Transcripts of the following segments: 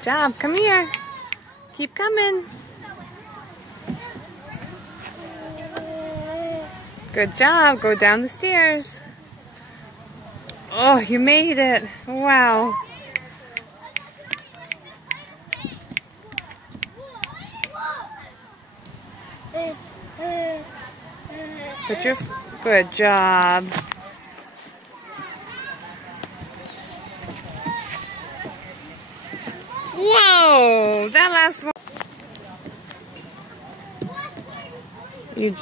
Good job. Come here. Keep coming. Good job. Go down the stairs. Oh, you made it. Wow. Good job. Whoa, that last one. You.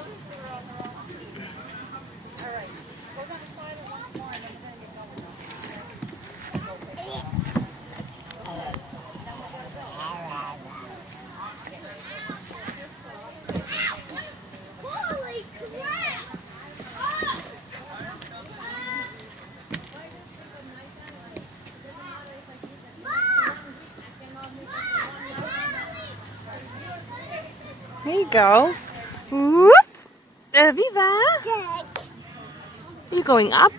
There you go. Whoop. Aviva. Are you going up?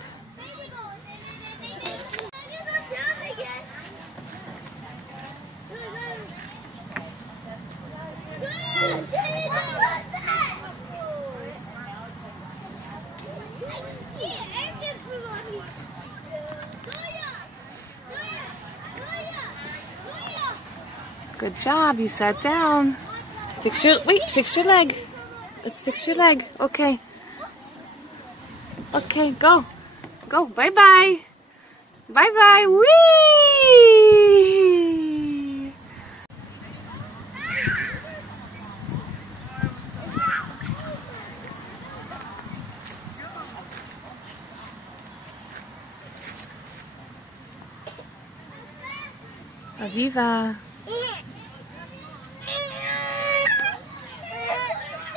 Good job. You sat down. Fix your leg. Let's fix your leg. Okay. Okay, go. Go. Bye-bye. Bye-bye. Whee! Aviva.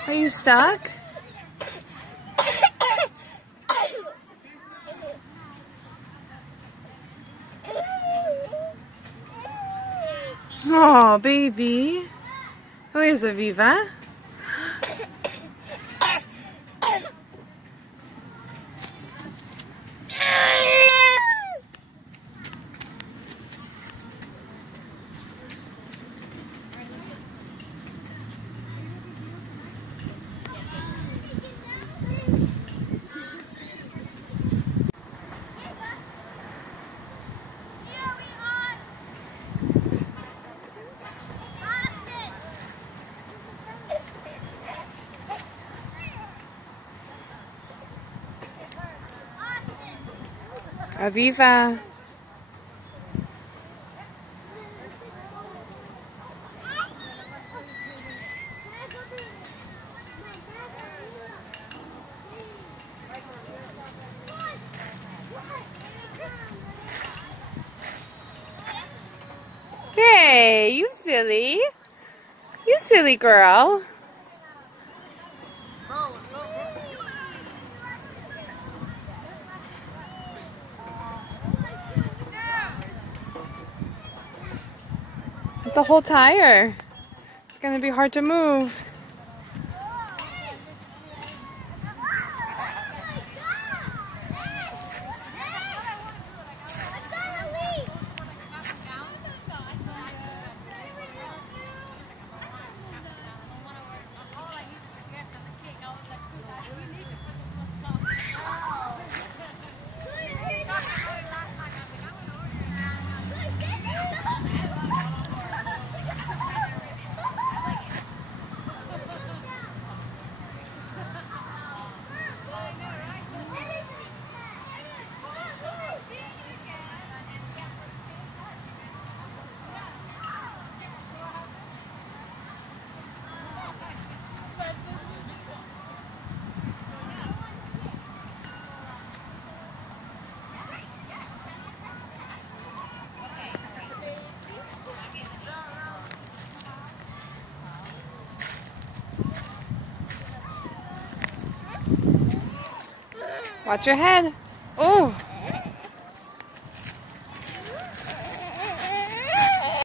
Are you stuck? Oh, baby. Where's Aviva? Aviva. Hey, you silly. You silly girl. It's a whole tire. It's gonna be hard to move. Watch your head. Oh.